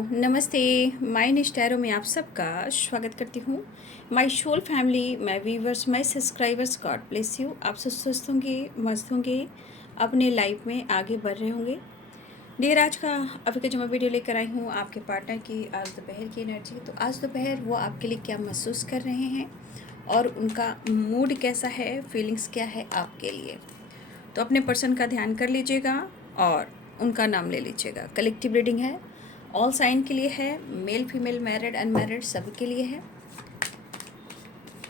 नमस्ते। माय निष्ठैरो में आप सबका स्वागत करती हूँ। My soul family, my viewers, my subscribers, God bless you. आप सब स्वस्थ होंगे, मस्त होंगे, अपने लाइफ में आगे बढ़ रहे होंगे। डियर, आज का अभी का जो मैं वीडियो लेकर आई हूँ आपके पार्टनर की आज दोपहर की एनर्जी। तो आज दोपहर वो आपके लिए क्या महसूस कर रहे हैं और उनका मूड कैसा है, फीलिंग्स क्या है आपके लिए। तो अपने पर्सन का ध्यान कर लीजिएगा और उनका नाम ले लीजिएगा। कलेक्टिव रीडिंग है, ऑल साइन के लिए है, मेल फीमेल मैरिड अनमैरिड सभी के लिए है।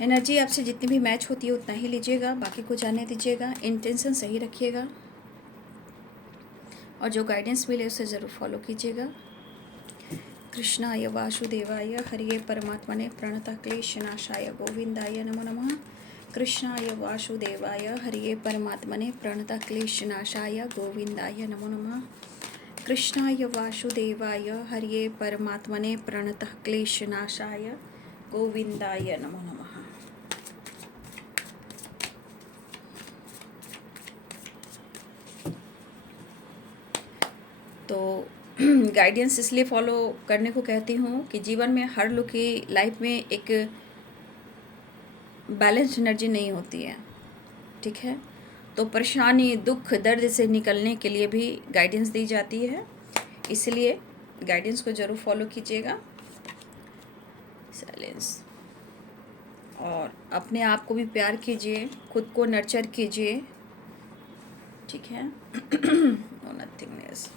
एनर्जी आपसे जितनी भी मैच होती है उतना ही लीजिएगा, बाकी को जाने दीजिएगा। इंटेंशन सही रखिएगा और जो गाइडेंस मिले उसे ज़रूर फॉलो कीजिएगा। कृष्णाय वासुदेवाय हरिये परमात्मने प्रणता क्लेशनाशाय गोविंदाय नमो नमः। कृष्णाय वासुदेवाय हरिये परमात्मने प्रणता क्लेशनाशाय गोविंदाय नमो नमः। कृष्णाय वासुदेवाय हरिये परमात्मने प्रणतः क्लेशनाशाय गोविंदाय नमो नमः। तो गाइडेंस इसलिए फॉलो करने को कहती हूँ कि जीवन में हर लोग की लाइफ में एक बैलेंस एनर्जी नहीं होती है, ठीक है। तो परेशानी, दुख, दर्द से निकलने के लिए भी गाइडेंस दी जाती है, इसलिए गाइडेंस को ज़रूर फॉलो कीजिएगा। साइलेंस। और अपने आप को भी प्यार कीजिए, खुद को नर्चर कीजिए, ठीक है। नथिंगनेस।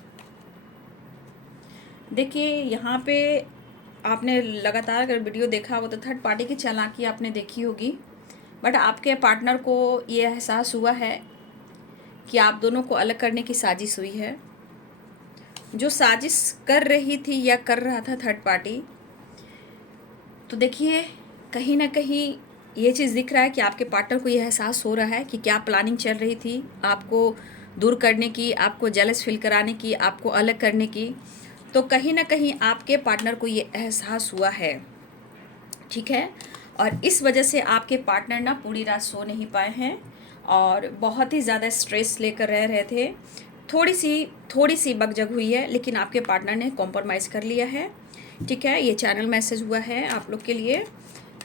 देखिए यहाँ पे आपने लगातार अगर वीडियो देखा हो तो थर्ड पार्टी की चालाकी आपने देखी होगी, बट आपके पार्टनर को ये एहसास हुआ है कि आप दोनों को अलग करने की साजिश हुई है। जो साजिश कर रही थी या कर रहा था थर्ड पार्टी, तो देखिए कहीं ना कहीं ये चीज़ दिख रहा है कि आपके पार्टनर को ये एहसास हो रहा है कि क्या प्लानिंग चल रही थी आपको दूर करने की, आपको जेलस फील कराने की, आपको अलग करने की। तो कहीं ना कहीं आपके पार्टनर को ये एहसास हुआ है, ठीक है। और इस वजह से आपके पार्टनर ना पूरी रात सो नहीं पाए हैं और बहुत ही ज़्यादा स्ट्रेस लेकर रह रहे थे। थोड़ी सी बकझक हुई है, लेकिन आपके पार्टनर ने कॉम्प्रोमाइज़ कर लिया है, ठीक है। ये चैनल मैसेज हुआ है आप लोग के लिए।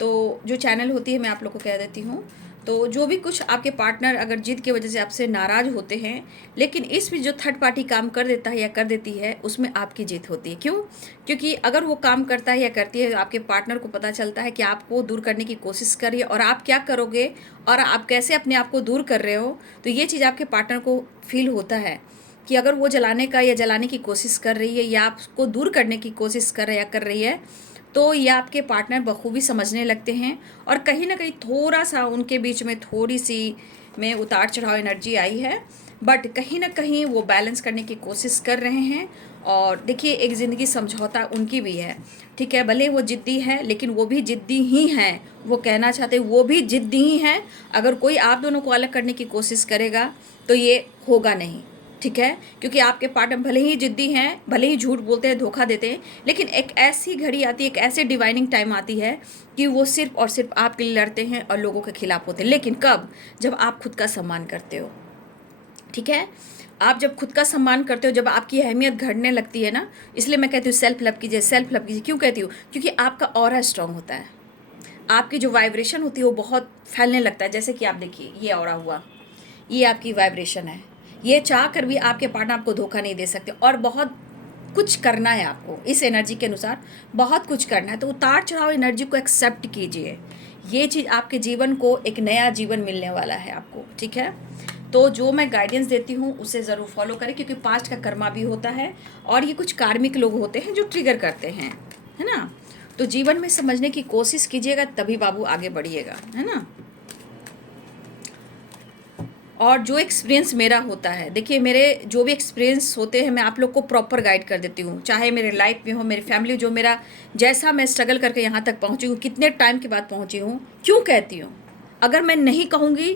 तो जो चैनल होती है मैं आप लोग को कह देती हूँ। तो जो भी कुछ आपके पार्टनर अगर जिद की वजह से आपसे नाराज़ होते हैं, लेकिन इसमें जो थर्ड पार्टी काम कर देता है या कर देती है उसमें आपकी जीत होती है। क्यों? क्योंकि अगर वो काम करता है या करती है, आपके पार्टनर को पता चलता है कि आपको दूर करने की कोशिश कर रही है और आप क्या करोगे और आप कैसे अपने आप को दूर कर रहे हो, तो ये चीज़ आपके पार्टनर को फील होता है कि अगर वो जलाने का या जलाने की कोशिश कर रही है या आपको दूर करने की कोशिश कर रहा या कर रही है, तो ये आपके पार्टनर बखूबी समझने लगते हैं। और कहीं ना कहीं थोड़ा सा उनके बीच में थोड़ी सी में उतार चढ़ाव एनर्जी आई है, बट कहीं ना कहीं वो बैलेंस करने की कोशिश कर रहे हैं। और देखिए एक ज़िंदगी समझौता उनकी भी है, ठीक है। भले वो जिद्दी है लेकिन वो भी जिद्दी ही हैं, वो कहना चाहते वो भी जिद्दी ही हैं। अगर कोई आप दोनों को अलग करने की कोशिश करेगा तो ये होगा नहीं, ठीक है। क्योंकि आपके पार्टनर भले ही जिद्दी हैं, भले ही झूठ बोलते हैं, धोखा देते हैं, लेकिन एक ऐसी घड़ी आती है, एक ऐसे डिवाइनिंग टाइम आती है कि वो सिर्फ और सिर्फ आपके लिए लड़ते हैं और लोगों के खिलाफ होते हैं। लेकिन कब? जब आप खुद का सम्मान करते हो, ठीक है। आप जब खुद का सम्मान करते हो, जब आपकी अहमियत घटने लगती है ना, इसलिए मैं कहती हूँ सेल्फ लव कीजिए, सेल्फ लव कीजिए। क्यों कहती हूँ? क्योंकि आपका ऑरा स्ट्रांग होता है, आपकी जो वाइब्रेशन होती है वो बहुत फैलने लगता है। जैसे कि आप देखिए ये ऑरा हुआ, ये आपकी वाइब्रेशन है। ये चाह कर भी आपके पार्टनर आपको धोखा नहीं दे सकते और बहुत कुछ करना है आपको इस एनर्जी के अनुसार, बहुत कुछ करना है। तो उतार चढ़ाव एनर्जी को एक्सेप्ट कीजिए। ये चीज़ आपके जीवन को एक नया जीवन मिलने वाला है आपको, ठीक है। तो जो मैं गाइडेंस देती हूँ उसे ज़रूर फॉलो करें, क्योंकि पास्ट का कर्मा भी होता है और ये कुछ कार्मिक लोग होते हैं जो ट्रिगर करते हैं, है ना। तो जीवन में समझने की कोशिश कीजिएगा, तभी बाबू आगे बढ़िएगा, है ना। और जो एक्सपीरियंस मेरा होता है, देखिए मेरे जो भी एक्सपीरियंस होते हैं मैं आप लोग को प्रॉपर गाइड कर देती हूँ, चाहे मेरे लाइफ में हो, मेरी फैमिली, जो मेरा जैसा मैं स्ट्रगल करके यहाँ तक पहुँची हूँ, कितने टाइम के बाद पहुँची हूँ। क्यों कहती हूँ? अगर मैं नहीं कहूँगी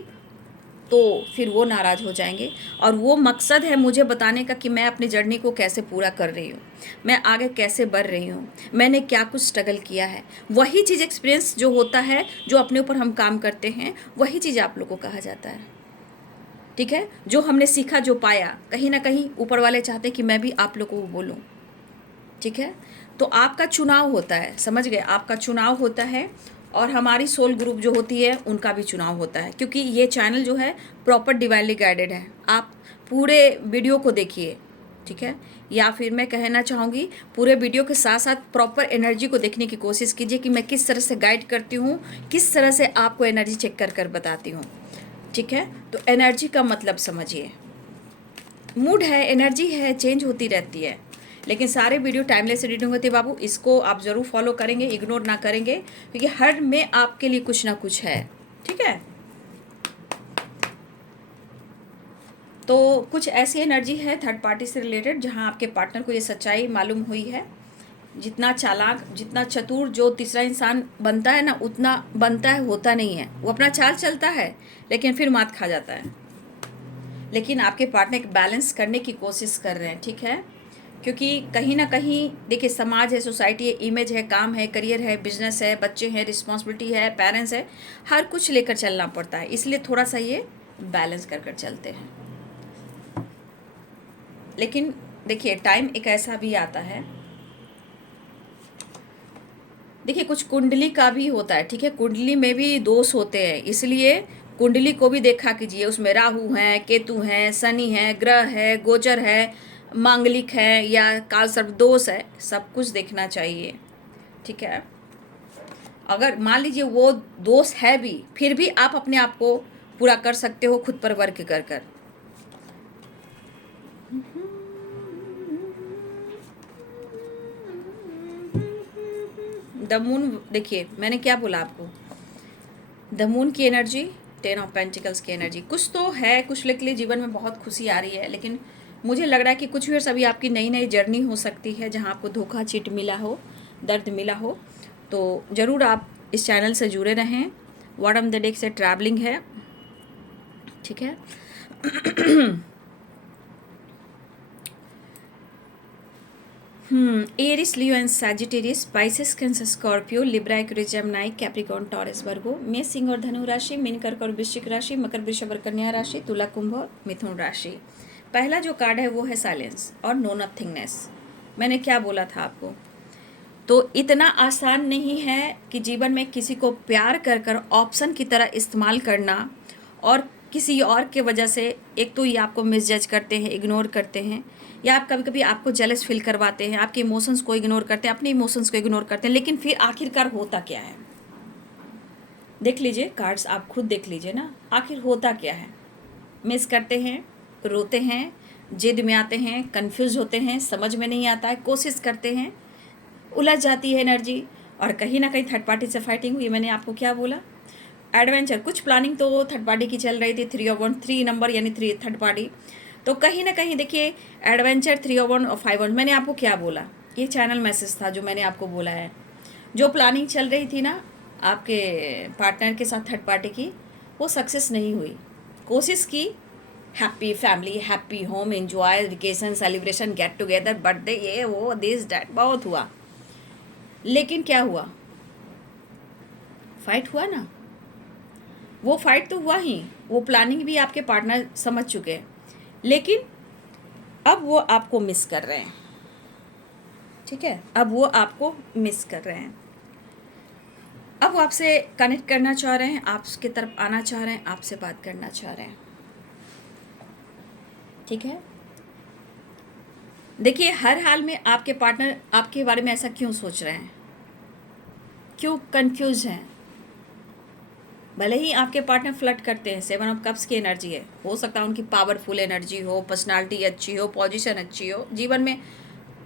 तो फिर वो नाराज़ हो जाएंगे। और वो मकसद है मुझे बताने का कि मैं अपनी जर्नी को कैसे पूरा कर रही हूँ, मैं आगे कैसे बढ़ रही हूँ, मैंने क्या कुछ स्ट्रगल किया है। वही चीज़ एक्सपीरियंस जो होता है, जो अपने ऊपर हम काम करते हैं, वही चीज़ आप लोग को कहा जाता है, ठीक है। जो हमने सीखा, जो पाया, कहीं ना कहीं ऊपर वाले चाहते हैं कि मैं भी आप लोगों को बोलूं, ठीक है। तो आपका चुनाव होता है, समझ गए, आपका चुनाव होता है। और हमारी सोल ग्रुप जो होती है उनका भी चुनाव होता है, क्योंकि ये चैनल जो है प्रॉपर डिवाइनली गाइडेड है। आप पूरे वीडियो को देखिए, ठीक है, या फिर मैं कहना चाहूँगी पूरे वीडियो के साथ साथ प्रॉपर एनर्जी को देखने की कोशिश कीजिए कि मैं किस तरह से गाइड करती हूँ, किस तरह से आपको एनर्जी चेक कर कर बताती हूँ, ठीक है। तो एनर्जी का मतलब समझिए, मूड है, एनर्जी है, चेंज होती रहती है। लेकिन सारे वीडियो टाइमलेस रीडिंग होती है बाबू, इसको आप ज़रूर फॉलो करेंगे, इग्नोर ना करेंगे, क्योंकि हर में आपके लिए कुछ ना कुछ है, ठीक है। तो कुछ ऐसी एनर्जी है थर्ड पार्टी से रिलेटेड जहां आपके पार्टनर को ये सच्चाई मालूम हुई है, जितना चालाक, जितना चतुर जो तीसरा इंसान बनता है ना, उतना बनता है, होता नहीं है। वो अपना चाल चलता है लेकिन फिर मात खा जाता है। लेकिन आपके पार्टनर एक बैलेंस करने की कोशिश कर रहे हैं, ठीक है। क्योंकि कहीं ना कहीं देखिए, समाज है, सोसाइटी है, इमेज है, काम है, करियर है, बिजनेस है, बच्चे हैं, रिस्पॉन्सिबिलिटी है, पेरेंट्स है, हर कुछ लेकर चलना पड़ता है। इसलिए थोड़ा सा ये बैलेंस कर कर चलते हैं। लेकिन देखिए, टाइम एक ऐसा भी आता है, देखिए कुछ कुंडली का भी होता है, ठीक है, कुंडली में भी दोष होते हैं, इसलिए कुंडली को भी देखा कीजिए। उसमें राहु हैं, केतु हैं, शनि है, ग्रह है, गोचर है, मांगलिक है या काल सर्प दोष है, सब कुछ देखना चाहिए, ठीक है। अगर मान लीजिए वो दोष है भी, फिर भी आप अपने आप को पूरा कर सकते हो खुद पर वर्क कर कर। द मून, देखिए मैंने क्या बोला आपको, द मून की एनर्जी, 10 ऑफ पेंटिकल्स की एनर्जी, कुछ तो है, कुछ लोग के लिए जीवन में बहुत खुशी आ रही है। लेकिन मुझे लग रहा है कि कुछ भी अभी आपकी नई नई जर्नी हो सकती है जहां आपको धोखा चीट मिला हो, दर्द मिला हो। तो ज़रूर आप इस चैनल से जुड़े रहें। वर्ड ऑफ द डे से ट्रैवलिंग है, ठीक है। Aries, Leo and Sagittarius, Pisces, Cancer, Scorpio, Libra, Aquarius, Gemini, Capricorn, Taurus, Virgo, मेष, सिंह और धनु राशि, मीन, कर्क और वृश्चिक राशि, मकर, वृषभ और कन्या राशि, तुला, कुंभ और मिथुन राशि। पहला जो कार्ड है वो है साइलेंस और नो नथिंगनेस। मैंने क्या बोला था आपको, तो इतना आसान नहीं है कि जीवन में किसी को प्यार कर कर ऑप्शन की तरह इस्तेमाल करना, और किसी और के वजह से एक तो ये आपको मिसजज करते हैं, इग्नोर करते हैं, या आप कभी कभी आपको जेलस फील करवाते हैं, आपके इमोशंस को इग्नोर करते हैं, अपने इमोशंस को इग्नोर करते हैं। लेकिन फिर आखिरकार होता क्या है, देख लीजिए कार्ड्स, आप खुद देख लीजिए ना, आखिर होता क्या है। मिस करते हैं, रोते हैं, जिद में आते हैं, कंफ्यूज होते हैं, समझ में नहीं आता है, कोशिश करते हैं, उलझ जाती है एनर्जी, और कहीं ना कहीं थर्ड पार्टी से फाइटिंग हुई। मैंने आपको क्या बोला, एडवेंचर, कुछ प्लानिंग तो थर्ड पार्टी की चल रही थी, 3/1, 3 नंबर यानी 3 थर्ड पार्टी। तो कहीं ना कहीं देखिए एडवेंचर 3/1 और 5/1, मैंने आपको क्या बोला, ये चैनल मैसेज था जो मैंने आपको बोला है। जो प्लानिंग चल रही थी ना आपके पार्टनर के साथ थर्ड पार्टी की, वो सक्सेस नहीं हुई। कोशिश की, happy family, happy home, enjoy, vacation, celebration, get together, birthday, ये वो, दिस डैट, बहुत हुआ। लेकिन क्या हुआ, फाइट हुआ ना, वो फाइट तो हुआ ही, वो प्लानिंग भी आपके पार्टनर समझ चुके हैं, लेकिन अब वो आपको मिस कर रहे हैं, ठीक है, अब वो आपको मिस कर रहे हैं, अब वो आपसे कनेक्ट करना चाह रहे हैं, आपकी तरफ आना चाह रहे हैं, आपसे बात करना चाह रहे हैं, ठीक है। देखिए हर हाल में आपके पार्टनर आपके बारे में ऐसा क्यों सोच रहे हैं, क्यों कंफ्यूज हैं। भले ही आपके पार्टनर फ्लर्ट करते हैं, 7 ऑफ कप्स की एनर्जी है, हो सकता है उनकी पावरफुल एनर्जी हो, पर्सनालिटी अच्छी हो, पोजीशन अच्छी हो, जीवन में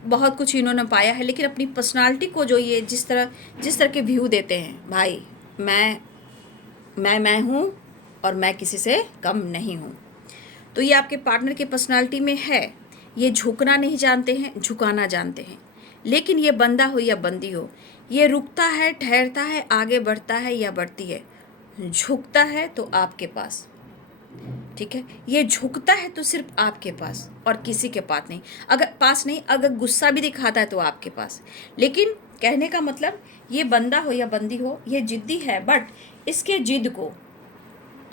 बहुत कुछ इन्होंने पाया है, लेकिन अपनी पर्सनालिटी को जो ये जिस तरह के व्यू देते हैं, भाई मैं हूँ और मैं किसी से कम नहीं हूँ, तो ये आपके पार्टनर की पर्सनालिटी में है। ये झुकना नहीं जानते हैं, झुकाना जानते हैं। लेकिन ये बंदा हो या बंदी हो, ये रुकता है, ठहरता है, आगे बढ़ता है या बढ़ती है, झुकता है तो आपके पास, ठीक है, ये झुकता है तो सिर्फ आपके पास और किसी के पास नहीं, अगर गुस्सा भी दिखाता है तो आपके पास। लेकिन कहने का मतलब, ये बंदा हो या बंदी हो, ये जिद्दी है, बट इसके जिद को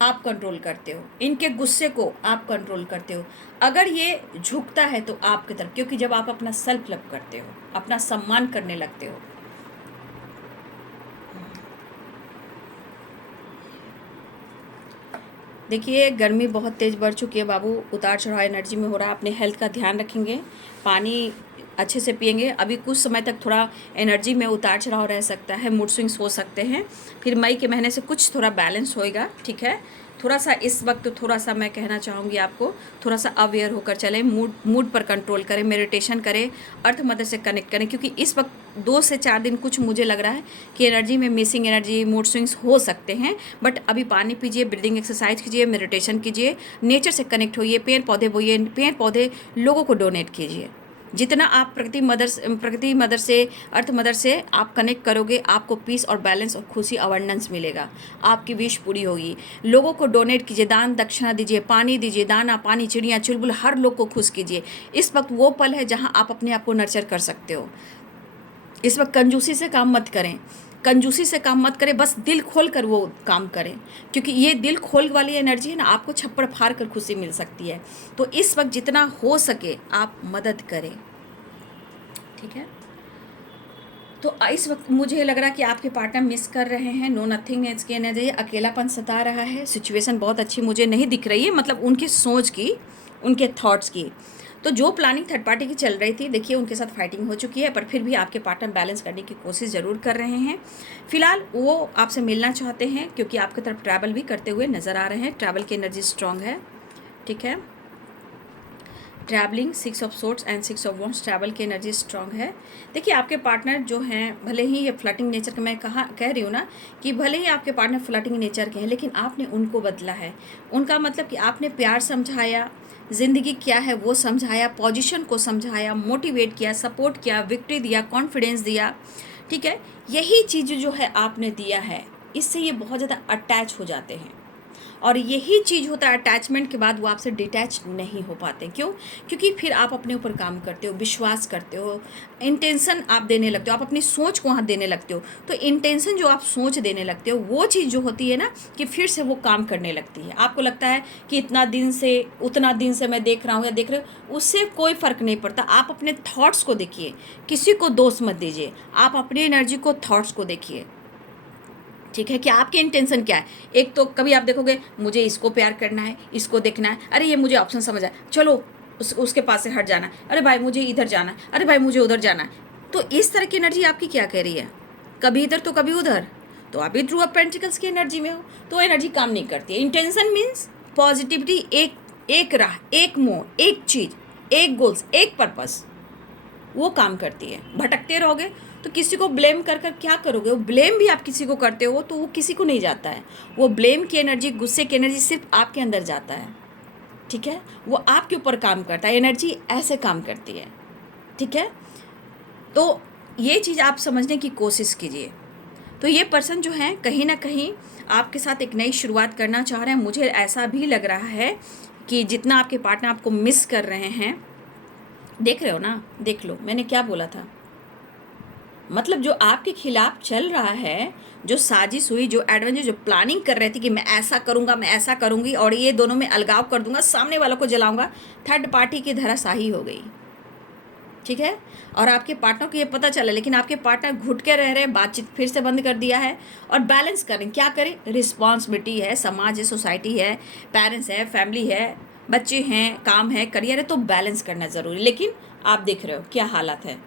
आप कंट्रोल करते हो, इनके गुस्से को आप कंट्रोल करते हो। अगर ये झुकता है तो आपकी तरफ, क्योंकि जब आप अपना सेल्फ लव करते हो, अपना सम्मान करने लगते हो। देखिए गर्मी बहुत तेज़ बढ़ चुकी है बाबू, उतार चढ़ाव एनर्जी में हो रहा है। अपने हेल्थ का ध्यान रखेंगे, पानी अच्छे से पिएंगे। अभी कुछ समय तक थोड़ा एनर्जी में उतार चढ़ाव रह सकता है, मूड स्विंग्स हो सकते हैं। फिर मई के महीने से कुछ थोड़ा बैलेंस होएगा, ठीक है। थोड़ा सा इस वक्त थोड़ा सा मैं कहना चाहूँगी आपको, थोड़ा सा अवेयर होकर चलें, मूड पर कंट्रोल करें, मेडिटेशन करें, अर्थ मदर से कनेक्ट करें। क्योंकि इस वक्त 2 से 4 दिन कुछ मुझे लग रहा है कि एनर्जी में मिसिंग एनर्जी, मूड स्विंग्स हो सकते हैं। बट अभी पानी पीजिए, ब्रीदिंग एक्सरसाइज कीजिए, मेडिटेशन कीजिए, नेचर से कनेक्ट होइए, पेड़ पौधे बोइए, पेड़ पौधे लोगों को डोनेट कीजिए। जितना आप प्रकृति मदर से, अर्थ मदर से आप कनेक्ट करोगे, आपको पीस और बैलेंस और खुशी अबंडेंस मिलेगा, आपकी विश पूरी होगी। लोगों को डोनेट कीजिए, दान दक्षिणा दीजिए, पानी दीजिए, दाना पानी, चिड़िया चुलबुल, हर लोग को खुश कीजिए। इस वक्त वो पल है जहां आप अपने आप को नर्चर कर सकते हो। इस वक्त कंजूसी से काम मत करें, कंजूसी से काम मत करें, बस दिल खोल कर वो काम करें। क्योंकि ये दिल खोल वाली एनर्जी है ना, आपको छप्पड़ फाड़ कर खुशी मिल सकती है। तो इस वक्त जितना हो सके आप मदद करें, ठीक है। तो इस वक्त मुझे लग रहा है कि आपके पार्टनर मिस कर रहे हैं, नो नथिंगनेस की एनर्जी, अकेलापन सता रहा है। सिचुएशन बहुत अच्छी मुझे नहीं दिख रही है, मतलब उनकी सोच की, उनके थॉट्स की। तो जो प्लानिंग थर्ड पार्टी की चल रही थी, देखिए उनके साथ फाइटिंग हो चुकी है, पर फिर भी आपके पार्टनर बैलेंस करने की कोशिश ज़रूर कर रहे हैं। फिलहाल वो आपसे मिलना चाहते हैं, क्योंकि आपकी तरफ ट्रैवल भी करते हुए नज़र आ रहे हैं। ट्रैवल की एनर्जी स्ट्रांग है, ठीक है। Travelling, 6 of swords and 6 of wands, travel की एनर्जी स्ट्रांग है। देखिए आपके पार्टनर जो हैं, भले ही ये फ्लर्टिंग नेचर के, मैं कह रही हूँ ना कि भले ही आपके पार्टनर फ्लर्टिंग नेचर के हैं, लेकिन आपने उनको बदला है। उनका मतलब कि आपने प्यार समझाया, ज़िंदगी क्या है वो समझाया, पोजीशन को समझाया, मोटिवेट किया, सपोर्ट किया, विक्ट्री दिया, कॉन्फिडेंस दिया, ठीक है। यही चीज़ जो है आपने दिया है, इससे ये बहुत ज़्यादा अटैच हो जाते हैं। और यही चीज़ होता है, अटैचमेंट के बाद वो आपसे डिटैच नहीं हो पाते। क्यों? क्योंकि फिर आप अपने ऊपर काम करते हो, विश्वास करते हो, इंटेंशन आप देने लगते हो, आप अपनी सोच को वहाँ देने लगते हो। तो इंटेंशन जो आप सोच देने लगते हो, वो चीज़ जो होती है ना, कि फिर से वो काम करने लगती है। आपको लगता है कि उतना दिन से मैं देख रहा हूँ या देख रहे हो, उससे कोई फ़र्क नहीं पड़ता। आप अपने थॉट्स को देखिए, किसी को दोष मत दीजिए, आप अपनी एनर्जी को, थॉट्स को देखिए, ठीक है। कि आपके इंटेंशन क्या है। एक तो कभी आप देखोगे मुझे इसको प्यार करना है, इसको देखना है, अरे ये मुझे ऑप्शन समझ आए, चलो उसके पास से हट जाना है, अरे भाई मुझे इधर जाना है, अरे भाई मुझे उधर जाना है। तो इस तरह की एनर्जी आपकी क्या कह रही है, कभी इधर तो कभी उधर। तो आप भी ट्रू ऑफ पेंटिकल्स की एनर्जी में हो, तो एनर्जी काम नहीं करती है। इंटेंशन मीन्स पॉजिटिविटी, एक राह, एक मोह, एक चीज़, एक गोल्स, एक पर्पस, वो काम करती है। भटकते रहोगे तो किसी को ब्लेम कर कर क्या करोगे। वो ब्लेम भी आप किसी को करते हो तो वो किसी को नहीं जाता है। वो ब्लेम की एनर्जी, गुस्से की एनर्जी सिर्फ आपके अंदर जाता है, ठीक है। वो आपके ऊपर काम करता है, एनर्जी ऐसे काम करती है, ठीक है। तो ये चीज़ आप समझने की कोशिश कीजिए। तो ये पर्सन जो है कहीं ना कहीं आपके साथ एक नई शुरुआत करना चाह रहे हैं। मुझे ऐसा भी लग रहा है कि जितना आपके पार्टनर आपको मिस कर रहे हैं, देख रहे हो ना, देख लो मैंने क्या बोला था। मतलब जो आपके खिलाफ चल रहा है, जो साजिश हुई, जो एडवेंचर, जो प्लानिंग कर रहे थे कि मैं ऐसा करूँगा, मैं ऐसा करूँगी और ये दोनों में अलगाव कर दूंगा, सामने वालों को जलाऊंगा, थर्ड पार्टी की धराशाही हो गई, ठीक है। और आपके पार्टनर को ये पता चला, लेकिन आपके पार्टनर घुट के रह रहे हैं, बातचीत फिर से बंद कर दिया है और बैलेंस करें। क्या करें, रिस्पॉन्सिबिलिटी है, समाज है, सोसाइटी है, पेरेंट्स है, फैमिली है, बच्चे हैं, काम है, करियर है, तो बैलेंस करना ज़रूरी। लेकिन आप देख रहे हो क्या हालत है।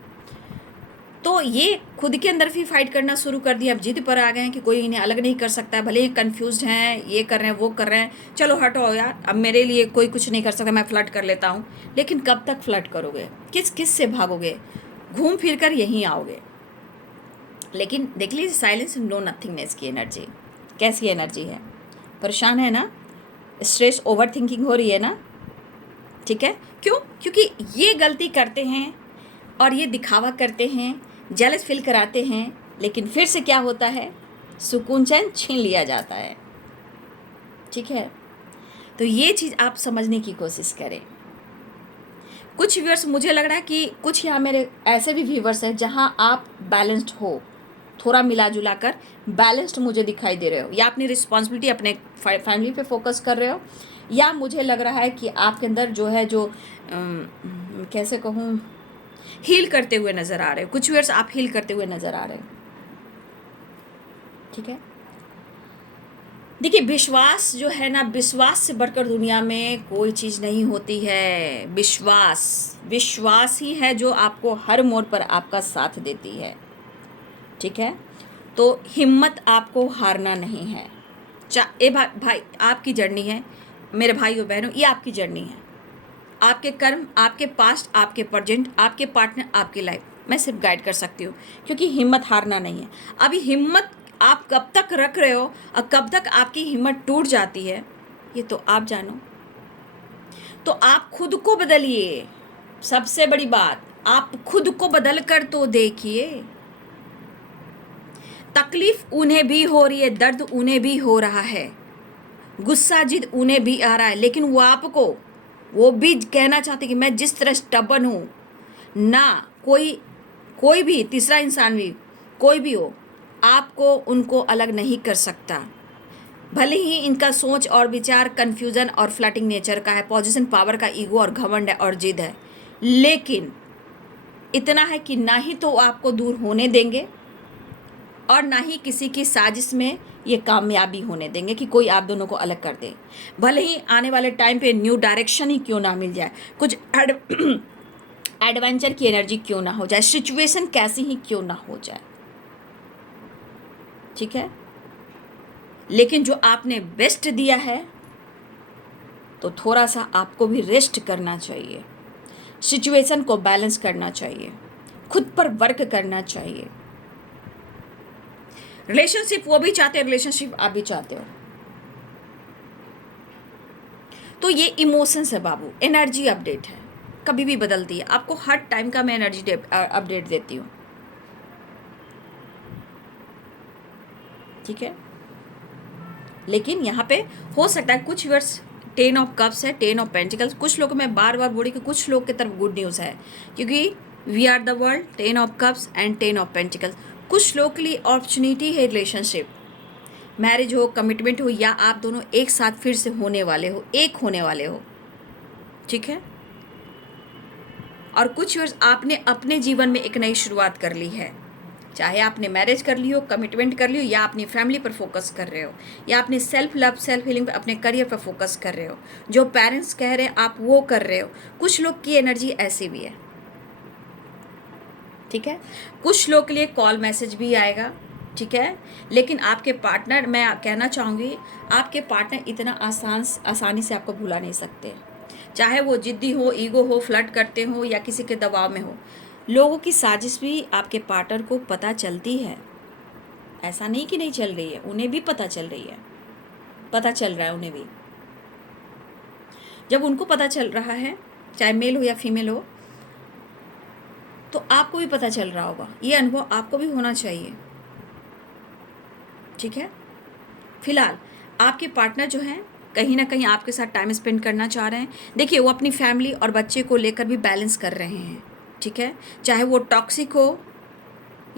तो ये खुद के अंदर भी फाइट करना शुरू कर दिया। अब जिद पर आ गए हैं कि कोई इन्हें अलग नहीं कर सकता है, भले ही कन्फ्यूज्ड हैं, ये कर रहे हैं, वो कर रहे हैं, चलो हटो यार, अब मेरे लिए कोई कुछ नहीं कर सकता, मैं फ्लर्ट कर लेता हूँ। लेकिन कब तक फ्लर्ट करोगे, किस किस से भागोगे, घूम फिर कर यहीं आओगे। लेकिन देख लीजिए, साइलेंस, नो नथिंगनेस की एनर्जी कैसी एनर्जी है। परेशान है ना, स्ट्रेस, ओवर थिंकिंग हो रही है ना, ठीक है। क्यों? क्योंकि ये गलती करते हैं और ये दिखावा करते हैं, जेलस फील कराते हैं, लेकिन फिर से क्या होता है, सुकून चैन छीन लिया जाता है, ठीक है। तो ये चीज़ आप समझने की कोशिश करें। कुछ व्यूअर्स, मुझे लग रहा है कि कुछ यहाँ मेरे ऐसे भी व्यूअर्स हैं जहाँ आप बैलेंस्ड हो, थोड़ा मिला जुला कर बैलेंस्ड मुझे दिखाई दे रहे हो, या अपनी रिस्पॉन्सिबिलिटी अपने फैमिली पे फोकस कर रहे हो, या मुझे लग रहा है कि आपके अंदर जो है जो कैसे कहूँ, हील करते हुए नज़र आ रहे हो। कुछ वर्ड्स आप हील करते हुए नज़र आ रहे हो। ठीक है, देखिए विश्वास जो है ना, विश्वास से बढ़कर दुनिया में कोई चीज़ नहीं होती है। विश्वास ही है जो आपको हर मोड़ पर आपका साथ देती है। ठीक है, तो हिम्मत आपको हारना नहीं है। भाई आपकी जर्नी है मेरे भाई और बहनों, ये आपकी जर्नी है। आपके कर्म, आपके पास्ट, आपके प्रेजेंट, आपके पार्टनर, आपकी लाइफ, मैं सिर्फ गाइड कर सकती हूँ, क्योंकि हिम्मत हारना नहीं है। अभी हिम्मत आप कब तक रख रहे हो और कब तक आपकी हिम्मत टूट जाती है, ये तो आप जानो। तो आप खुद को बदलिए। सबसे बड़ी बात, आप खुद को बदल कर तो देखिए। तकलीफ उन्हें भी हो रही है, दर्द उन्हें भी हो रहा है, गुस्सा जिद उन्हें भी आ रहा है, लेकिन वो भी कहना चाहते कि मैं जिस तरह स्टबन हूँ ना, कोई भी तीसरा इंसान भी कोई भी हो, आपको उनको अलग नहीं कर सकता। भले ही इनका सोच और विचार कन्फ्यूजन और फ्लर्टिंग नेचर का है, पोजीशन पावर का, ईगो और घमंड है और जिद है, लेकिन इतना है कि ना ही तो आपको दूर होने देंगे और ना ही किसी की साजिश में ये कामयाबी होने देंगे कि कोई आप दोनों को अलग कर दे। भले ही आने वाले टाइम पे न्यू डायरेक्शन ही क्यों ना मिल जाए, कुछ एडवेंचर की एनर्जी क्यों ना हो जाए, सिचुएशन कैसी ही क्यों ना हो जाए। ठीक है, लेकिन जो आपने बेस्ट दिया है तो थोड़ा सा आपको भी रेस्ट करना चाहिए, सिचुएशन को बैलेंस करना चाहिए, खुद पर वर्क करना चाहिए। रिलेशनशिप वो भी चाहते हैं, रिलेशनशिप आप भी चाहते हो, तो ये इमोशंस है बाबू, एनर्जी अपडेट है, कभी भी बदलती है। आपको हर टाइम का मैं एनर्जी अपडेट देती हूँ। ठीक है, लेकिन यहाँ पे हो सकता है कुछ वर्ड्स 10 ऑफ कप्स है, 10 ऑफ पेंटिकल्स, कुछ लोगों में बार बार बोली कि कुछ लोग की तरफ गुड न्यूज़ है, क्योंकि we are the world, 10 of cups and 10 of pentacles. कुछ लोग के लिए अपॉर्चुनिटी है, रिलेशनशिप, मैरिज हो, कमिटमेंट हो, या आप दोनों एक साथ फिर से होने वाले हो, एक होने वाले हो। ठीक है, और कुछ वर्ष आपने अपने जीवन में एक नई शुरुआत कर ली है, चाहे आपने मैरिज कर ली हो, कमिटमेंट कर ली हो, या अपनी फैमिली पर फोकस कर रहे हो, या अपने सेल्फ लव, सेल्फ हीलिंग पर, अपने करियर पर फोकस कर रहे हो। जो पेरेंट्स कह रहे हैं आप वो कर रहे हो। कुछ लोग की एनर्जी ऐसी भी है। ठीक है, कुछ लोग के लिए कॉल मैसेज भी आएगा। ठीक है, लेकिन आपके पार्टनर, मैं कहना चाहूँगी, आपके पार्टनर इतना आसानी से आपको भुला नहीं सकते, चाहे वो जिद्दी हो, ईगो हो, फ्लर्ट करते हो, या किसी के दबाव में हो। लोगों की साजिश भी आपके पार्टनर को पता चलती है, ऐसा नहीं कि नहीं चल रही है, उन्हें भी पता चल रही है, पता चल रहा है उन्हें भी। जब उनको पता चल रहा है, चाहे मेल हो या फीमेल हो, तो आपको भी पता चल रहा होगा। ये अनुभव आपको भी होना चाहिए। ठीक है, फिलहाल आपके पार्टनर जो हैं कहीं ना कहीं आपके साथ टाइम स्पेंड करना चाह रहे हैं। देखिए, वो अपनी फैमिली और बच्चे को लेकर भी बैलेंस कर रहे हैं। ठीक है, चाहे वो टॉक्सिक हो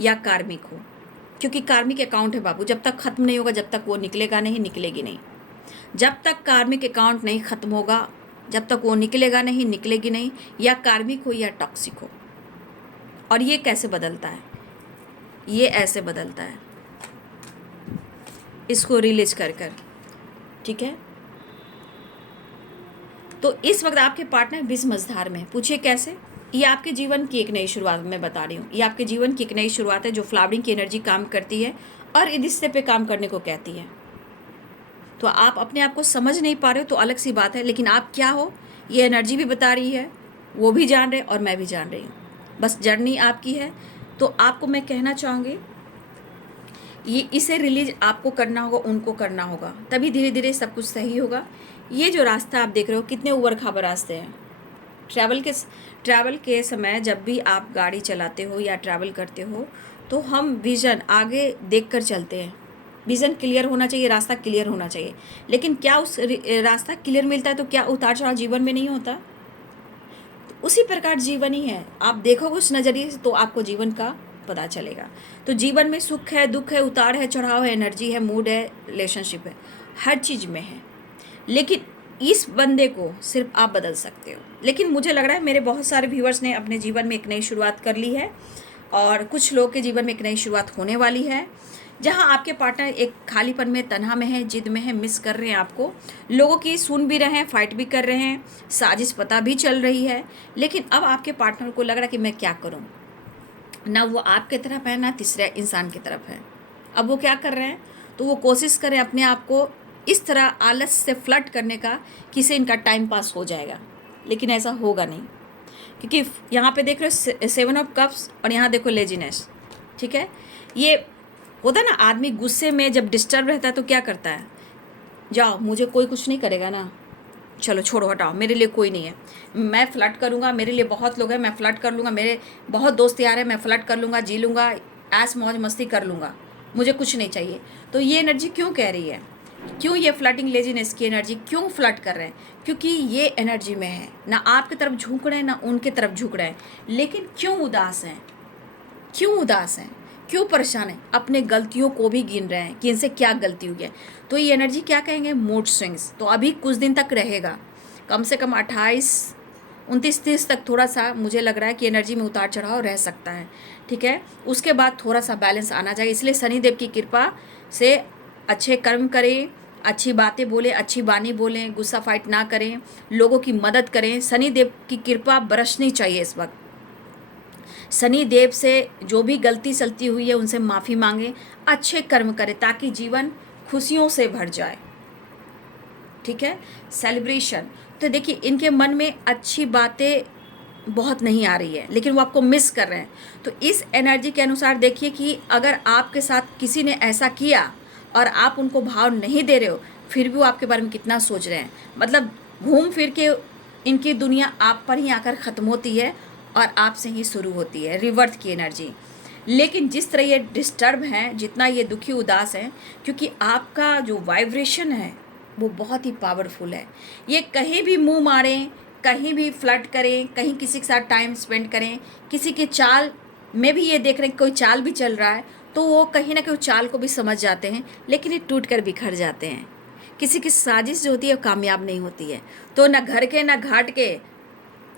या कार्मिक हो, क्योंकि कार्मिक अकाउंट है बाबू, जब तक ख़त्म नहीं होगा, जब तक वो निकलेगा नहीं, निकलेगी नहीं। जब तक कार्मिक अकाउंट नहीं ख़त्म होगा, जब तक वो निकलेगा नहीं, निकलेगी नहीं, या कार्मिक हो या टॉक्सिक हो। और ये कैसे बदलता है, ये ऐसे बदलता है, इसको रिलीज कर कर। ठीक है, तो इस वक्त आपके पार्टनर बीच मझधार में है। पूछिए कैसे? ये आपके जीवन की एक नई शुरुआत मैं बता रही हूँ, ये आपके जीवन की एक नई शुरुआत है जो फ्लावरिंग की एनर्जी काम करती है और रिश्ते पे काम करने को कहती है। तो आप अपने आप को समझ नहीं पा रहे हो तो अलग सी बात है, लेकिन आप क्या हो ये एनर्जी भी बता रही है, वो भी जान रहे और मैं भी जान रही हूँ। बस जर्नी आपकी है। तो आपको मैं कहना चाहूँगी, ये इसे रिलीज आपको करना होगा, उनको करना होगा, तभी धीरे धीरे सब कुछ सही होगा। ये जो रास्ता आप देख रहे हो, कितने उबड़ खाबड़ रास्ते हैं। ट्रैवल के समय जब भी आप गाड़ी चलाते हो या ट्रैवल करते हो, तो हम विज़न आगे देख कर चलते हैं। विज़न क्लियर होना चाहिए, रास्ता क्लियर होना चाहिए, लेकिन क्या उस रास्ता क्लियर मिलता है तो क्या उतार चढ़ाव जीवन में नहीं होता? तो उसी प्रकार जीवन ही है। आप देखोगे उस नज़रिए से तो आपको जीवन का पता चलेगा। तो जीवन में सुख है, दुख है, उतार है, चढ़ाव है, एनर्जी है, मूड है, रिलेशनशिप है, हर चीज़ में है। लेकिन इस बंदे को सिर्फ आप बदल सकते हो। लेकिन मुझे लग रहा है मेरे बहुत सारे व्यूअर्स ने अपने जीवन में एक नई शुरुआत कर ली है और कुछ लोग के जीवन में एक नई शुरुआत होने वाली है, जहां आपके पार्टनर एक खालीपन में, तन्हा में है, जिद में है, मिस कर रहे हैं आपको, लोगों की सुन भी रहे हैं, फाइट भी कर रहे हैं, साजिश पता भी चल रही है। लेकिन अब आपके पार्टनर को लग रहा है कि मैं क्या करूं, ना वो आपके तरफ है ना तीसरे इंसान की तरफ है। अब वो क्या कर रहे हैं, तो वो कोशिश करें अपने आप को इस तरह आलस से फ्लर्ट करने का कि इससे इनका टाइम पास हो जाएगा। लेकिन ऐसा होगा नहीं, क्योंकि यहाँ पे देख रहे हो 7 ऑफ कप्स और यहाँ देखो लेजीनेस। ठीक है, ये होता है ना, आदमी गुस्से में जब डिस्टर्ब रहता है तो क्या करता है, जाओ मुझे कोई कुछ नहीं करेगा ना, चलो छोड़ो हटाओ, मेरे लिए कोई नहीं है, मैं फ्लर्ट करूँगा, मेरे लिए बहुत लोग हैं, मैं फ्लर्ट कर लूँगा, मेरे बहुत दोस्त यार हैं, मैं फ्लर्ट कर लूँगा, जी लूँगा, ऐस मौज मस्ती कर लूँगा, मुझे कुछ नहीं चाहिए। तो ये एनर्जी क्यों कह रही है, क्यों ये फ्लर्टिंग लेजीनेस की एनर्जी क्यों फ्लर्ट कर रहे हैं, क्योंकि ये एनर्जी में है, ना आपकी तरफ झुक रहे हैं ना उनके तरफ झुक रहे हैं। लेकिन क्यों उदास हैं, क्यों उदास हैं, क्यों परेशान हैं, अपने गलतियों को भी गिन रहे हैं कि इनसे क्या गलती हुई है। तो ये एनर्जी क्या कहेंगे, मूड स्विंग्स। तो अभी कुछ दिन तक रहेगा, कम से कम 28, 29, 30 तक थोड़ा सा मुझे लग रहा है कि एनर्जी में उतार चढ़ाव रह सकता है। ठीक है, उसके बाद थोड़ा सा बैलेंस आना चाहिए। इसलिए शनिदेव की कृपा से अच्छे कर्म करें, अच्छी बातें बोलें, अच्छी वाणी बोलें, गुस्सा फाइट ना करें, लोगों की मदद करें। शनिदेव की कृपा बरसनी चाहिए इस वक्त। शनि देव से जो भी गलती सलती हुई है उनसे माफ़ी मांगे, अच्छे कर्म करें ताकि जीवन खुशियों से भर जाए। ठीक है, सेलिब्रेशन। तो देखिए इनके मन में अच्छी बातें बहुत नहीं आ रही है, लेकिन वो आपको मिस कर रहे हैं। तो इस एनर्जी के अनुसार देखिए कि अगर आपके साथ किसी ने ऐसा किया और आप उनको भाव नहीं दे रहे हो, फिर भी वो आपके बारे में कितना सोच रहे हैं। मतलब घूम फिर के इनकी दुनिया आप पर ही आकर ख़त्म होती है और आपसे ही शुरू होती है, रिवर्स की एनर्जी। लेकिन जिस तरह ये डिस्टर्ब हैं, जितना ये दुखी उदास हैं, क्योंकि आपका जो वाइब्रेशन है वो बहुत ही पावरफुल है। ये कहीं भी मुंह मारें, कहीं भी फ्लर्ट करें, कहीं किसी के साथ टाइम स्पेंड करें, किसी के चाल में भी ये देख रहे हैं कोई चाल भी चल रहा है तो वो कहीं ना कहीं चाल को भी समझ जाते हैं, लेकिन ये टूट कर बिखर जाते हैं। किसी की साजिश जो होती है वो कामयाब नहीं होती है। तो ना घर के ना घाट के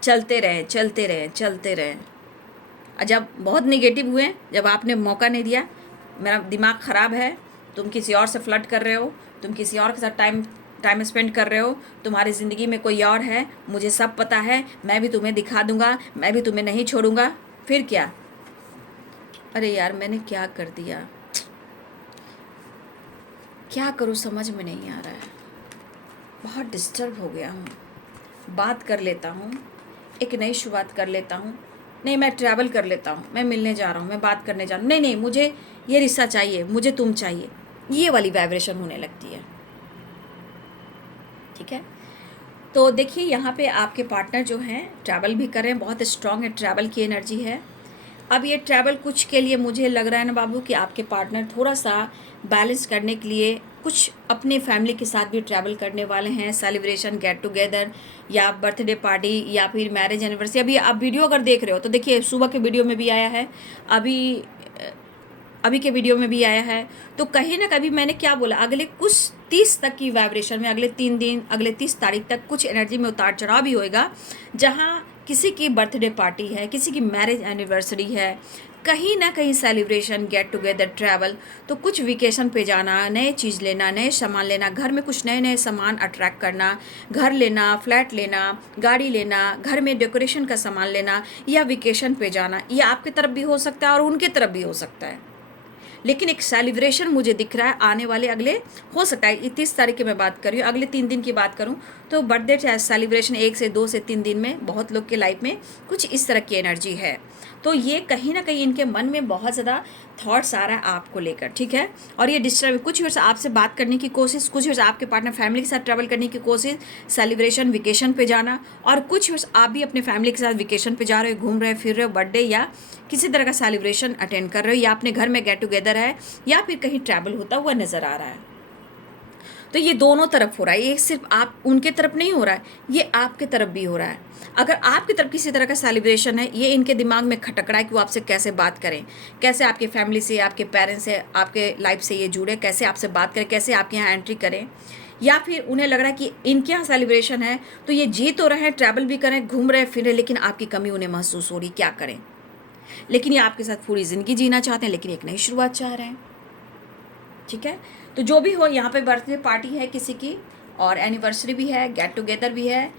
चलते रहें, चलते रहें, चलते रहें। जब बहुत निगेटिव हुए, जब आपने मौका नहीं दिया, मेरा दिमाग ख़राब है, तुम किसी और से फ्लर्ट कर रहे हो, तुम किसी और के साथ टाइम स्पेंड कर रहे हो, तुम्हारी ज़िंदगी में कोई और है, मुझे सब पता है, मैं भी तुम्हें दिखा दूंगा, मैं भी तुम्हें नहीं छोड़ूंगा। फिर क्या, अरे यार मैंने क्या कर दिया, क्या करूँ समझ में नहीं आ रहा है, बहुत डिस्टर्ब हो गया हूँ। बात कर लेता हूँ, एक नई शुरुआत कर लेता हूँ, नहीं मैं ट्रैवल कर लेता हूँ, मैं मिलने जा रहा हूँ, मैं बात करने जा रहा हूँ, नहीं नहीं मुझे ये रिश्ता चाहिए, मुझे तुम चाहिए, ये वाली वाइब्रेशन होने लगती है। ठीक है, तो देखिए यहाँ पे आपके पार्टनर जो हैं ट्रैवल भी कर रहे हैं, बहुत स्ट्रांग है, ट्रैवल की एनर्जी है। अब ये ट्रैवल कुछ के लिए मुझे लग रहा है ना बाबू कि आपके पार्टनर थोड़ा सा बैलेंस करने के लिए कुछ अपने फैमिली के साथ भी ट्रैवल करने वाले हैं, सेलिब्रेशन, गेट टुगेदर या बर्थडे पार्टी या फिर मैरिज एनिवर्सरी। अभी आप वीडियो अगर देख रहे हो तो देखिए सुबह के वीडियो में भी आया है, अभी के वीडियो में भी आया है। तो कहीं ना कभी मैंने क्या बोला, अगले कुछ 30 तक की वाइब्रेशन में, अगले 3 दिन, अगले 30 तारीख तक कुछ एनर्जी में उतार चढ़ाव भी होएगा, जहाँ किसी की बर्थडे पार्टी है, किसी की मैरिज एनिवर्सरी है, कहीं ना कहीं सेलिब्रेशन, गेट टुगेदर, ट्रैवल। तो कुछ वेकेशन पे जाना, नए चीज़ लेना, नए सामान लेना, घर में कुछ नए नए सामान अट्रैक्ट करना, घर लेना, फ्लैट लेना, गाड़ी लेना, घर में डेकोरेशन का सामान लेना, या वेकेशन पे जाना, ये आपकी तरफ भी हो सकता है और उनके तरफ भी हो सकता है। लेकिन एक सेलिब्रेशन मुझे दिख रहा है आने वाले, अगले हो सकता है 30 तारीख की मैं बात कर रही हूँ, अगले 3 दिन की बात करूँ तो बर्थडे सेलिब्रेशन 1 से 2 से 3 दिन में बहुत लोग के लाइफ में कुछ इस तरह की एनर्जी है। तो ये कहीं ना कहीं इनके मन में बहुत ज़्यादा थॉट्स आ रहा है आपको लेकर। ठीक है, और ये डिस्टर्ब, कुछ वर्ष आपसे बात करने की कोशिश, कुछ वर्ष आपके पार्टनर फैमिली के साथ ट्रैवल करने की कोशिश, सेलिब्रेशन, वेकेशन पे जाना, और कुछ वर्ष आप भी अपने फैमिली के साथ वेकेशन पे जा रहे हो, घूम रहे हो, फिर रहे हो, बर्थडे या किसी तरह का सेलिब्रेशन अटेंड कर रहे हो, या अपने घर में गेट टुगेदर है, या फिर कहीं ट्रैवल होता हुआ नज़र आ रहा है। तो ये दोनों तरफ हो रहा है, ये सिर्फ आप उनके तरफ नहीं हो रहा है, ये आपके तरफ भी हो रहा है। अगर आपकी तरफ किसी तरह का सेलिब्रेशन है, ये इनके दिमाग में खटक रहा है कि वो आपसे कैसे बात करें, कैसे आपके फैमिली से, आपके पेरेंट्स से, आपके लाइफ से ये जुड़े, कैसे आपसे बात करें, कैसे आपके यहाँ एंट्री करें। या फिर उन्हें लग रहा है कि इनके यहाँ सेलिब्रेशन है तो ये जी तो रहे हैं, ट्रैवल भी करें, घूम रहे फिर, लेकिन आपकी कमी उन्हें महसूस हो रही, क्या करें। लेकिन ये आपके साथ पूरी ज़िंदगी जीना चाहते हैं, लेकिन एक नई शुरुआत चाह रहे हैं। ठीक है, तो जो भी हो, यहाँ पे बर्थडे पार्टी है किसी की, और एनिवर्सरी भी है, गेट टुगेदर भी है,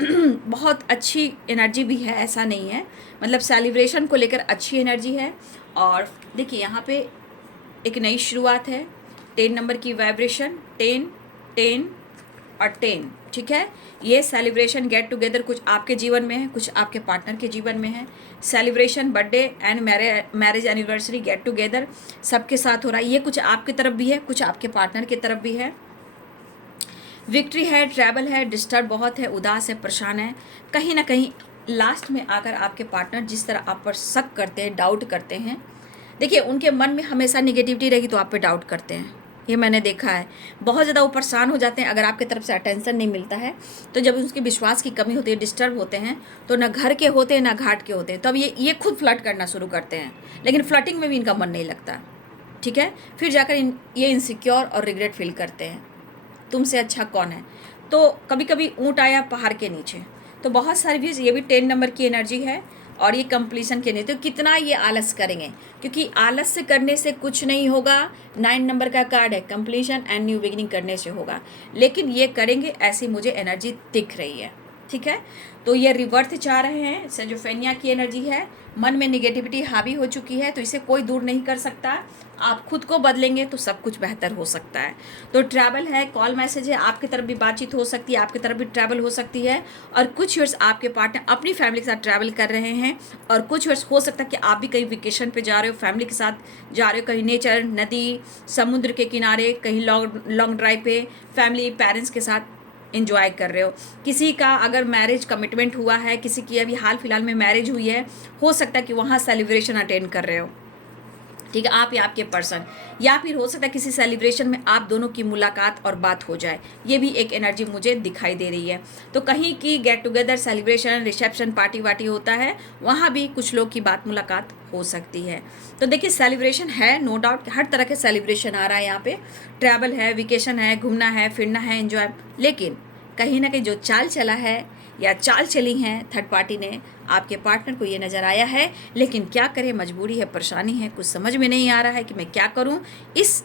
बहुत अच्छी एनर्जी भी है, ऐसा नहीं है, मतलब सेलिब्रेशन को लेकर अच्छी एनर्जी है। और देखिए यहाँ पे एक नई शुरुआत है, 10 नंबर की वाइब्रेशन, 10 10 और 10। ठीक है, ये सेलिब्रेशन गेट टुगेदर कुछ आपके जीवन में है, कुछ आपके पार्टनर के जीवन में है। Celebration birthday and marriage anniversary get together सबके साथ हो रहा है। ये कुछ आपकी तरफ भी है, कुछ आपके पार्टनर की तरफ भी है। विक्ट्री है, ट्रैवल है, डिस्टर्ब बहुत है, उदास है, परेशान है। कहीं ना कहीं लास्ट में आकर आपके पार्टनर जिस तरह आप पर शक करते हैं, डाउट करते हैं, देखिए उनके मन में हमेशा निगेटिविटी रहेगी तो आप पे डाउट करते हैं, ये मैंने देखा है। बहुत ज़्यादा वो परेशान हो जाते हैं अगर आपकी तरफ से अटेंशन नहीं मिलता है, तो जब उसके विश्वास की कमी होती है, डिस्टर्ब होते हैं, तो ना घर के होते हैं ना घाट के होते हैं, तब ये खुद फ्लर्ट करना शुरू करते हैं, लेकिन फ्लर्टिंग में भी इनका मन नहीं लगता। ठीक है, फिर जाकर ये इनसिक्योर और रिग्रेट फील करते हैं, तुमसे अच्छा कौन है। तो कभी कभी ऊँट आया पहाड़ के नीचे, तो बहुत सारी भी, ये भी 10 नंबर की एनर्जी है, और ये कंप्लीशन के नहीं, तो कितना ये आलस करेंगे, क्योंकि आलस से करने से कुछ नहीं होगा। 9 नंबर का कार्ड है, कंप्लीशन एंड न्यू बिगिनिंग करने से होगा, लेकिन ये करेंगे, ऐसी मुझे एनर्जी दिख रही है। ठीक है, तो ये रिवर्थ चाह रहे हैं, सेजोफेनिया की एनर्जी है, मन में निगेटिविटी हावी हो चुकी है, तो इसे कोई दूर नहीं कर सकता। आप खुद को बदलेंगे तो सब कुछ बेहतर हो सकता है। तो ट्रैवल है, कॉल मैसेज है, आपकी तरफ भी बातचीत हो सकती है, आपकी तरफ भी ट्रैवल हो सकती है, और कुछ ईयर्स आपके पार्टनर अपनी फैमिली के साथ ट्रैवल कर रहे हैं, और कुछ ईयर्स हो सकता है कि आप भी कहीं वेकेशन पे जा रहे हो, फैमिली के साथ जा रहे हो, कहीं नेचर, नदी, समुद्र के किनारे, कहीं लॉन्ग ड्राइव पे फैमिली पेरेंट्स के साथ इंजॉय कर रहे हो। किसी का अगर मैरिज कमिटमेंट हुआ है, किसी की अभी हाल फिलहाल में मैरिज हुई है, हो सकता है कि वहाँ सेलिब्रेशन अटेंड कर रहे हो। ठीक है, आप या आपके पर्सन, या फिर हो सकता है किसी सेलिब्रेशन में आप दोनों की मुलाकात और बात हो जाए, ये भी एक एनर्जी मुझे दिखाई दे रही है। तो कहीं की get together, celebration, reception, party वार्टी होता है, वहाँ भी कुछ लोग की बात मुलाकात हो सकती है। तो देखिए सेलिब्रेशन है, नो डाउट, हर तरह के सेलिब्रेशन आ रहा है यहाँ पे, ट्रैवल है, वेकेशन है, घूमना है, फिरना है, एंजॉय, लेकिन कहीं ना कहीं जो चाल चला है या चाल चली हैं थर्ड पार्टी ने, आपके पार्टनर को ये नज़र आया है, लेकिन क्या करें, मजबूरी है, परेशानी है, कुछ समझ में नहीं आ रहा है कि मैं क्या करूं। इस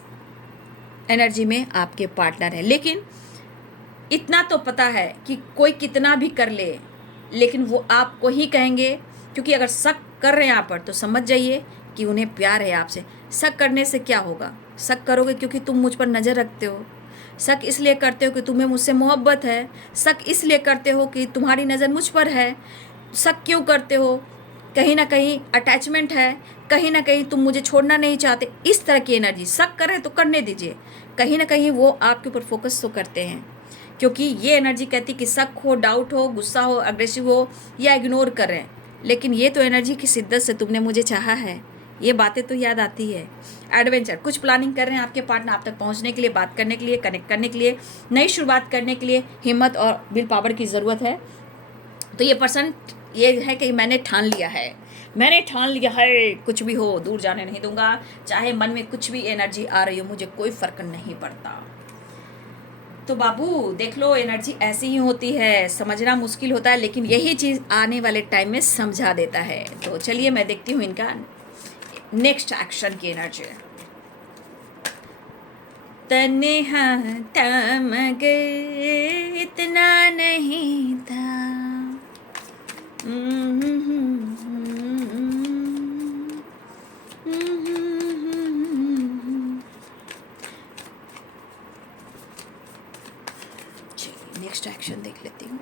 एनर्जी में आपके पार्टनर है, लेकिन इतना तो पता है कि कोई कितना भी कर ले, लेकिन वो आपको ही कहेंगे, क्योंकि अगर शक कर रहे हैं आप पर तो समझ जाइए कि उन्हें प्यार है आपसे। शक करने से क्या होगा, शक करोगे क्योंकि तुम मुझ पर नज़र रखते हो, शक इसलिए करते हो कि तुम्हें मुझसे मोहब्बत है, शक इसलिए करते हो कि तुम्हारी नज़र मुझ पर है, शक क्यों करते हो, कहीं ना कहीं अटैचमेंट है, कहीं ना कहीं तुम मुझे छोड़ना नहीं चाहते, इस तरह की एनर्जी। शक करें तो करने दीजिए, कहीं ना कहीं वो आपके ऊपर फोकस तो करते हैं, क्योंकि ये एनर्जी कहती कि शक हो, डाउट हो, गुस्सा हो, अग्रेसिव हो, या इग्नोर करें, लेकिन ये तो एनर्जी की शिद्दत से तुमने मुझे चाहा है, ये बातें तो याद आती है। एडवेंचर, कुछ प्लानिंग कर रहे हैं आपके पार्टनर आप तक पहुंचने के लिए, बात करने के लिए, कनेक्ट करने के लिए, नई शुरुआत करने के लिए हिम्मत और विल पावर की ज़रूरत है। तो ये पर्सन ये है कि मैंने ठान लिया है, मैंने ठान लिया है, कुछ भी हो दूर जाने नहीं दूंगा, चाहे मन में कुछ भी एनर्जी आ रही हो, मुझे कोई फ़र्क नहीं पड़ता। तो बाबू देख लो, एनर्जी ऐसी ही होती है, समझना मुश्किल होता है, लेकिन यही चीज़ आने वाले टाइम में समझा देता है। तो चलिए मैं देखती हूँ इनका नेक्स्ट एक्शन की एनर्जी। तन्हा थम गए, इतना नहीं था, नेक्स्ट एक्शन देख लेती हूँ।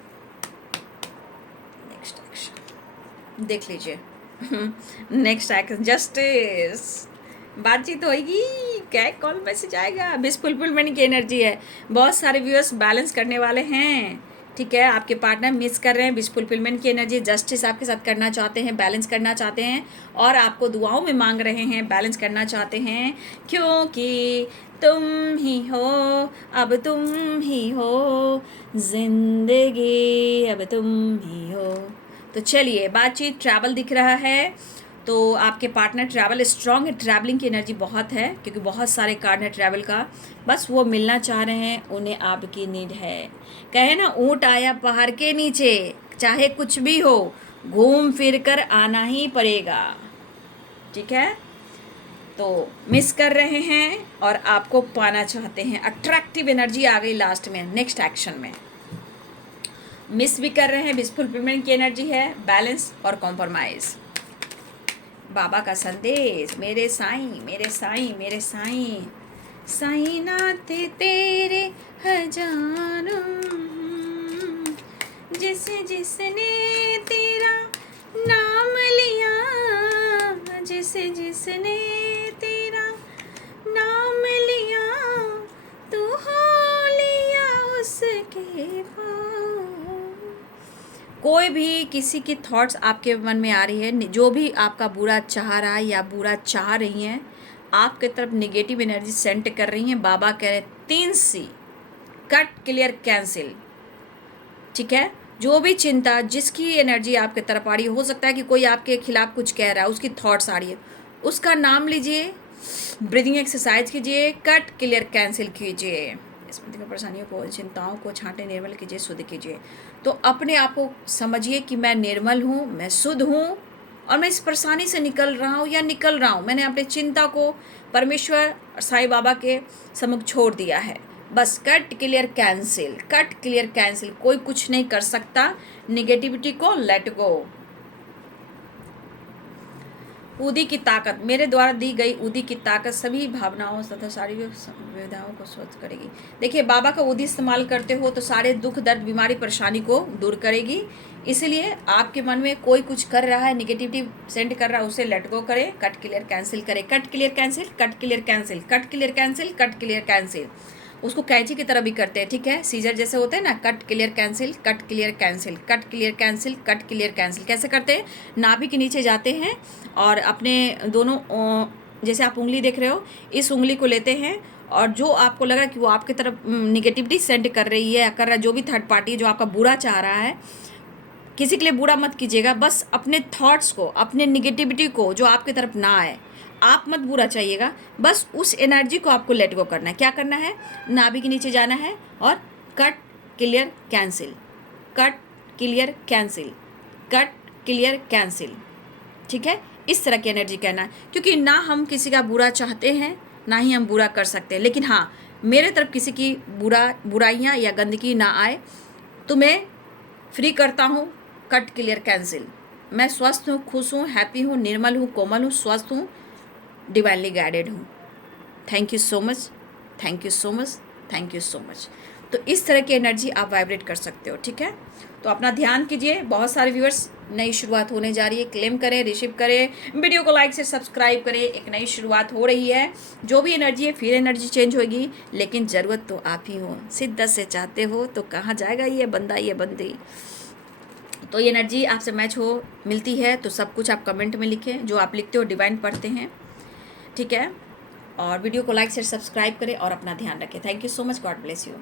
नेक्स्ट एक्शन देख लीजिए। नेक्स्ट एक्शन जस्टिस, बातचीत होगी, क्या कॉल मैसेज आएगा, विश फुलफिलमेंट की एनर्जी है। बहुत सारे व्यूअर्स बैलेंस करने वाले हैं, ठीक है, आपके पार्टनर मिस कर रहे हैं विश फुलफिलमेंट की एनर्जी, जस्टिस आपके साथ करना चाहते हैं, बैलेंस करना चाहते हैं और आपको दुआओं में मांग रहे हैं, बैलेंस करना चाहते हैं, क्योंकि तुम ही हो, अब तुम ही हो जिंदगी, अब तुम ही हो। तो चलिए, बातचीत ट्रैवल दिख रहा है, तो आपके पार्टनर ट्रैवल स्ट्रॉन्ग है, ट्रैवलिंग की एनर्जी बहुत है क्योंकि बहुत सारे कार्ड है ट्रैवल का। बस वो मिलना चाह रहे हैं, उन्हें आपकी नीड है। कहे ना, ऊँट आया पहाड़ के नीचे, चाहे कुछ भी हो घूम फिर कर आना ही पड़ेगा। ठीक है, तो मिस कर रहे हैं और आपको पाना चाहते हैं। अट्रैक्टिव एनर्जी आ गई लास्ट में, नेक्स्ट एक्शन में। मिस भी कर रहे हैं, विश फुलफिलमेंट की एनर्जी है, बैलेंस और कॉम्प्रोमाइज़। बाबा का संदेश, मेरे साईं, मेरे साईं, मेरे साईं, साईं नाथ तेरे हजारों, जिसे जिसने तेरा नाम लिया, जिसे जिसने तेरा नाम लिया, तू हो लिया उसके पास। कोई भी किसी की थॉट्स आपके मन में आ रही है, जो भी आपका बुरा चाह रहा है या बुरा चाह रही हैं, आपके तरफ नेगेटिव एनर्जी सेंड कर रही हैं, बाबा कह रहे 3C, कट, क्लियर, कैंसिल। ठीक है, जो भी चिंता, जिसकी एनर्जी आपके तरफ आ रही है, हो सकता है कि कोई आपके खिलाफ कुछ कह रहा है, उसकी थॉट्स आ रही है, उसका नाम लीजिए, ब्रीदिंग एक्सरसाइज कीजिए, कट, क्लियर, कैंसिल कीजिए। स्मृति की परेशानियों को, चिंताओं को छांटे, निर्मल कीजिए, शुद्ध कीजिए। तो अपने आप को समझिए कि मैं निर्मल हूँ, मैं शुद्ध हूँ और मैं इस परेशानी से निकल रहा हूँ या निकल रहा हूँ। मैंने अपनी चिंता को परमेश्वर साईं बाबा के सम्मुख छोड़ दिया है। बस cut, clear, cancel, cut, clear, cancel. कोई कुछ नहीं कर सकता, निगेटिविटी को लेट गो। ऊदी की ताकत, मेरे द्वारा दी गई ऊदी की ताकत सभी भावनाओं तथा शारीरिक विविधाओं को स्वच्छ करेगी। देखिए, बाबा का ऊदी इस्तेमाल करते हो तो सारे दुख, दर्द, बीमारी, परेशानी को दूर करेगी। इसलिए आपके मन में कोई कुछ कर रहा है, निगेटिविटी सेंड कर रहा है, उसे लेट गो करें, कट, क्लियर, कैंसिल करें। Cut, clear, cancel, cut, clear, cancel, cut, clear, cancel, cut, clear, cancel. उसको कैंची की तरह भी करते हैं, ठीक है, सीजर जैसे होते हैं ना, cut, clear, cancel, cut, clear, cancel, cut, clear, cancel, cut, clear, cancel. कैसे करते हैं? नाभि के नीचे जाते हैं और अपने दोनों, जैसे आप उंगली देख रहे हो, इस उंगली को लेते हैं और जो आपको लग रहा है कि वो आपकी तरफ निगेटिविटी सेंड कर रही है या कर रहा है, जो भी थर्ड पार्टी जो आपका बुरा चाह रहा है, किसी के लिए बुरा मत कीजिएगा। बस अपने थॉट्स को, अपने निगेटिविटी को जो आपकी तरफ ना आए, आप मत बुरा चाहिएगा, बस उस एनर्जी को आपको लेट गो करना है। क्या करना है? नाभि के नीचे जाना है और cut, clear, cancel, cut, clear, cancel, cut, clear, cancel. ठीक है, इस तरह की एनर्जी कहना है, क्योंकि ना हम किसी का बुरा चाहते हैं, ना ही हम बुरा कर सकते हैं। लेकिन हाँ, मेरे तरफ किसी की बुराइयाँ या गंदगी ना आए तो मैं फ्री करता हूँ, कट, क्लियर, कैंसिल। मैं स्वस्थ हूँ, खुश हूँ, हैप्पी हूँ, निर्मल हूँ, कोमल हूँ, स्वस्थ हूँ, डिवाइनली गाइडेड हूँ। Thank you so much, thank you so much, thank you so much. तो इस तरह की एनर्जी आप वाइब्रेट कर सकते हो। ठीक है, तो अपना ध्यान कीजिए। बहुत सारे व्यूअर्स, नई शुरुआत होने जा रही है, क्लेम करें, रिसीव करें, वीडियो को लाइक से सब्सक्राइब करें। एक नई शुरुआत हो रही है, जो भी एनर्जी है फिर एनर्जी चेंज होगी, लेकिन ज़रूरत तो आप ही हो। शिद्दत से चाहते हो तो कहाँ जाएगा ये बंदा, ये बंदी। तो ये एनर्जी आपसे मैच हो, मिलती है तो सब कुछ आप कमेंट में लिखें, जो आप लिखते हो डिवाइन पढ़ते हैं। ठीक है, और वीडियो को लाइक शेयर सब्सक्राइब करें और अपना ध्यान रखें। Thank you so much, God bless you.